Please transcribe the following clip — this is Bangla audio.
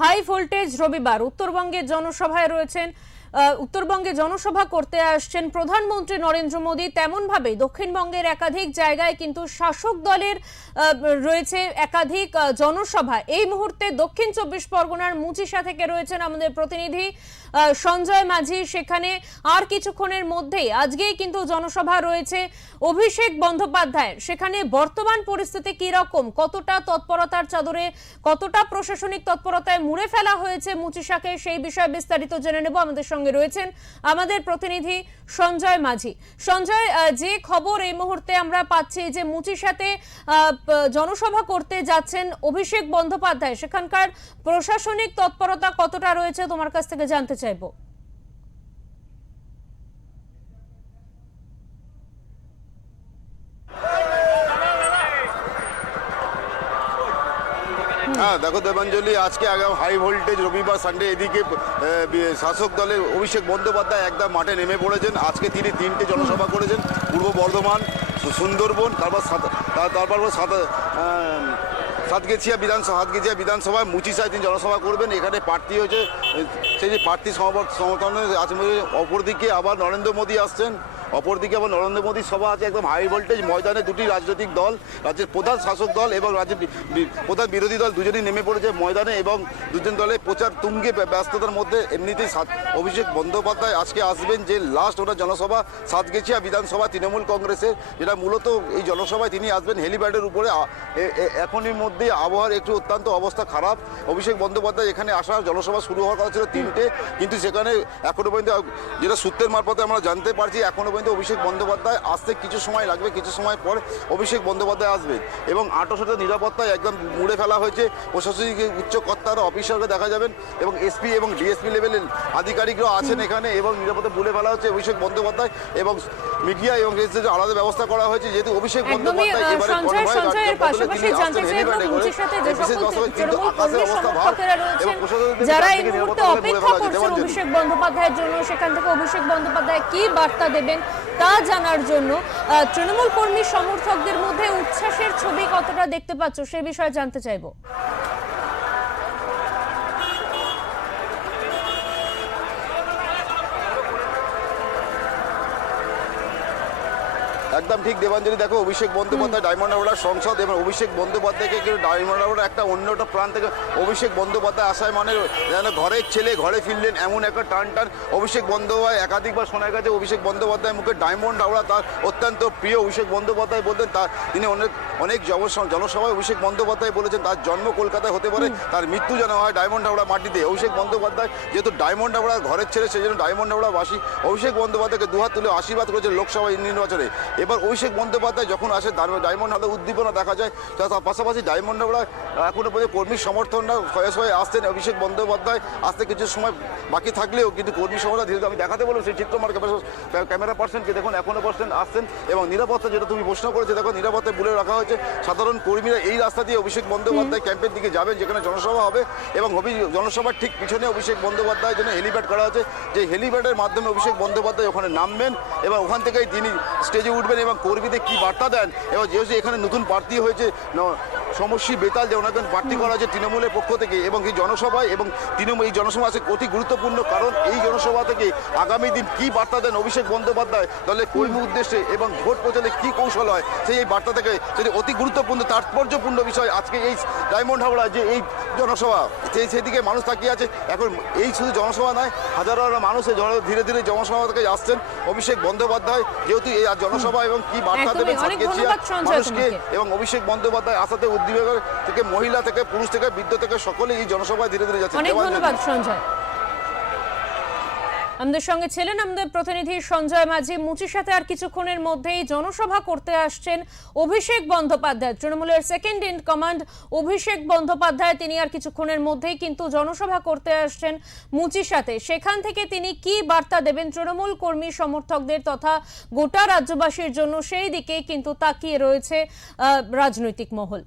হাই ভোল্টেজ রবিবার উত্তরবঙ্গের জনসভায় রয়েছেন। উত্তরবঙ্গে জনসভা করতে আসছেন প্রধানমন্ত্রী নরেন্দ্র মোদী। তেমন ভাবে দক্ষিণবঙ্গের একাধিক জায়গায় কিন্তু শাসক দলের রয়েছে একাধিক জনসভা। এই মুহূর্তে দক্ষিণ চব্বিশ পরগনার মুচিশা থেকে রয়েছেন আমাদের প্রতিনিধি সঞ্জয় মাঝি। সেখানে আর কিছুক্ষণের মধ্যেই আজকেই কিন্তু জনসভা রয়েছে অভিষেক বন্দ্যোপাধ্যায়ের। সেখানে বর্তমান পরিস্থিতি কি রকম, কতটা তৎপরতার চাদরে, কতটা প্রশাসনিক তৎপরতায় মুড়ে ফেলা হয়েছে মুচিশাকে, সেই বিষয়ে বিস্তারিত জেনে নেব। আমাদের সঙ্গে রয়েছেন আমাদের প্রতিনিধি সঞ্জয় মাঝি। সঞ্জয়, যে খবর এই মুহূর্তে আমরা পাচ্ছি যে মুচিশাতে জনসভা করতে যাচ্ছেন অভিষেক বন্দ্যোপাধ্যায়, সেখানকার প্রশাসনিক তৎপরতা কতটা রয়েছে তোমার কাছ থেকে জানতে চাইবো। হ্যাঁ দেখো দেবাঞ্জলি, আজকে আগাম হাই ভোল্টেজ রবিবার সানডে এদিকে শাসক দলের অভিষেক বন্দ্যোপাধ্যায় একদম মাঠে নেমে পড়েছেন। আজকে তিনি 3টে জনসভা করেছেন, পূর্ব বর্ধমান, সুন্দরবন, তারপর সাতগেছিয়া বিধানসভায় মুচিশায় তিনি জনসভা করবেন। এখানে প্রার্থী হয়েছে, সেই যে প্রার্থী সমর্থনে আছে। অপরদিকে আবার নরেন্দ্র মোদী আসছেন, অপরদিকে আবার নরেন্দ্র মোদীর সভা আছে একদম হাই ভোল্টেজ ময়দানে। দুটি রাজনৈতিক দল, রাজ্যের প্রধান শাসক দল এবং রাজ্যের প্রধান বিরোধী দল দুজনই নেমে পড়েছে ময়দানে এবং দুজন দলের প্রচার তুঙ্গে ব্যস্ততার মধ্যে। এমনিতেই অভিষেক বন্দ্যোপাধ্যায় আজকে আসবেন, যে লাস্ট ওনার জনসভা সাতগেছিয়া বিধানসভা তৃণমূল কংগ্রেসের, যেটা মূলত এই জনসভায় তিনি আসবেন হেলিপ্যাডের উপরে। এখনই মধ্যে আবহাওয়ার একটু অত্যন্ত অবস্থা খারাপ। অভিষেক বন্দ্যোপাধ্যায় এখানে আসার জনসভা শুরু হওয়ার কথা ছিল 3টে, কিন্তু সেখানে এখনো পর্যন্ত, যেটা সূত্রের মারফতে আমরা জানতে পারছি, এখনো পর্যন্ত অভিষেক বন্দ্যোপাধ্যায় আসতে কিছু সময় লাগবে। কিছু সময় পর অভিষেক বন্দ্যোপাধ্যায় আসবেন এবং 800টা নিরাপত্তায় একদম মুড়ে ফেলা হয়েছে। প্রশাসনিক উচ্চ কর্তারা, অফিসাররা দেখা যাবেন এবং এসপি এবং ডিএসপি লেভেলের আধিকারিকরা আছেন এখানে এবং নিরাপত্তা মুড়ে ফেলা হচ্ছে অভিষেক বন্দ্যোপাধ্যায় এবং মিডিয়া এবং আলাদা ব্যবস্থা করা হয়েছে। যেহেতু অভিষেক বন্দ্যোপাধ্যায় এবারে যারা এই মুহূর্তে অপেক্ষা করছেন অভিষেক বন্দ্যোপাধ্যায়ের জন্য, সেখান থেকে অভিষেক বন্দ্যোপাধ্যায় কি বার্তা দেবেন তা জানার জন্য তৃণমূল কর্মী সমর্থকদের মধ্যে উচ্ছ্বাসের ছবি কতটা দেখতে পাচ্ছ সে বিষয়ে জানতে চাইবো। একদম ঠিক দেবাঞ্জলি, দেখো অভিষেক বন্দ্যোপাধ্যায় ডায়মন্ড হারবার সংসদ এবং অভিষেক বন্দ্যোপাধ্যায়কে কিন্তু ডায়মন্ড হারবার একটা অন্যটা প্রাণ থেকে অভিষেক বন্দ্যোপাধ্যায় আসায় মানে যেন ঘরের ছেলে ঘরে ফিরলেন এমন একটা টান। অভিষেক বন্দ্যোপাধ্যায় একাধিকবার শোনা গেছে অভিষেক বন্দ্যোপাধ্যায়ের মুখে ডায়মন্ড হাওড়া তার অত্যন্ত প্রিয়। অভিষেক বন্দ্যোপাধ্যায় বলতেন তিনি অনেক জনসভায় অভিষেক বন্দ্যোপাধ্যায় বলেছেন তার জন্ম কলকাতায় হতে পারে, তার মৃত্যু যেন হয় ডায়মন্ড হাওড়া মাটিতে। অভিষেক বন্দ্যোপাধ্যায় যেহেতু ডায়মন্ড হাওড়া ঘরের ছেলে, সেই জন্য ডায়মন্ড হাওড়াবাসী অভিষেক বন্দ্যোপাধ্যায়কে দুহাত তুলে আশীর্বাদ করেছে লোকসভা নির্বাচনে। এবার অভিষেক বন্দ্যোপাধ্যায় যখন আসে ডায়মন্ড হাওড়া উদ্দীপনা দেখা যায়। তার পাশাপাশি ডায়মন্ড হাওড়া এখনো পর্যন্ত কর্মী সমর্থনরা হয়ে আসছেন। অভিষেক বন্দ্যোপাধ্যায় আসতে কিছু সময় বাকি থাকলেও কিন্তু কর্মী সমর্থন ধীরে আমি দেখাতে বলবো সেই চিত্রমার ক্যামেরা পার্সনকে দেখুন এখনো পার্সেন্ট আসছেন এবং নিরাপত্তা যেটা তুমি প্রশ্ন করেছো, দেখো নিরাপত্তায় বলে রাখা হয়েছে। সাধারণ কর্মীরা এই রাস্তা দিয়ে অভিষেক বন্দ্যোপাধ্যায় ক্যাম্পের দিকে যাবেন যেখানে জনসভা হবে এবং জনসভার ঠিক পিছনে অভিষেক বন্দ্যোপাধ্যায়ের জন্য হেলিপ্যাড করা হয়েছে, যে হেলিপ্যাডের মাধ্যমে অভিষেক বন্দ্যোপাধ্যায় ওখানে নামবেন এবং ওখান থেকেই তিনি স্টেজে উঠবেন এবং কর্মীদের কী বার্তা দেন। এবং যেহেতু এখানে নতুন প্রার্থী হয়েছে সমশ্রী বেতাল, যে ওনাকে প্রার্থী করা হয়েছে তৃণমূলের পক্ষ থেকে এবং এই জনসভায় এবং তৃণমূল এই জনসভা আছে অতি গুরুত্বপূর্ণ, কারণ এই জনসভা থেকে আগামী দিন কী বার্তা দেন অভিষেক বন্দ্যোপাধ্যায় দলের কর্মী উদ্দেশ্যে এবং ভোট প্রচারে কী কৌশল হয় সেই বার্তা থেকে সেটি অতি গুরুত্বপূর্ণ তাৎপর্যপূর্ণ বিষয়। আজকে এই ডায়মন্ড হাওড়া যে এই জনসভা সেদিকে মানুষ তাকিয়ে আছে। এখন এই শুধু জনসভা নয়, হাজারো মানুষ ধীরে ধীরে জনসভা থেকে আসছেন। অভিষেক বন্দ্যোপাধ্যায় যেহেতু এই জনসভা এবং কি বার্তা দেবেন মানুষকে এবং অভিষেক বন্দ্যোপাধ্যায় আসাতে উদ্দীপক থেকে মহিলা থেকে পুরুষ থেকে বৃদ্ধ থেকে সকলে এই জনসভায় ধীরে ধীরে যাচ্ছে। অনেক ধন্যবাদ সঞ্জয়। আমাদের সঙ্গে ছিলেন আমাদের প্রতিনিধি সঞ্জয় মাঝি। মুচিশাতে আর কিছুক্ষণের মধ্যেই জনসভা করতে আসছেন অভিষেক বন্দ্যোপাধ্যায়, তৃণমূলের second in command Abhishek Bandyopadhyay. তিনি আর কিছুক্ষণের মধ্যেই কিন্তু জনসভা করতে আসছেন মুচিশাতে। সেখান থেকে তিনি কি বার্তা দেবেন তৃণমূল কর্মী সমর্থকদের তথা গোটা রাজ্যবাসীর জন্য, সেই দিকে কিন্তু তাকিয়ে রয়েছে রাজনৈতিক মহল।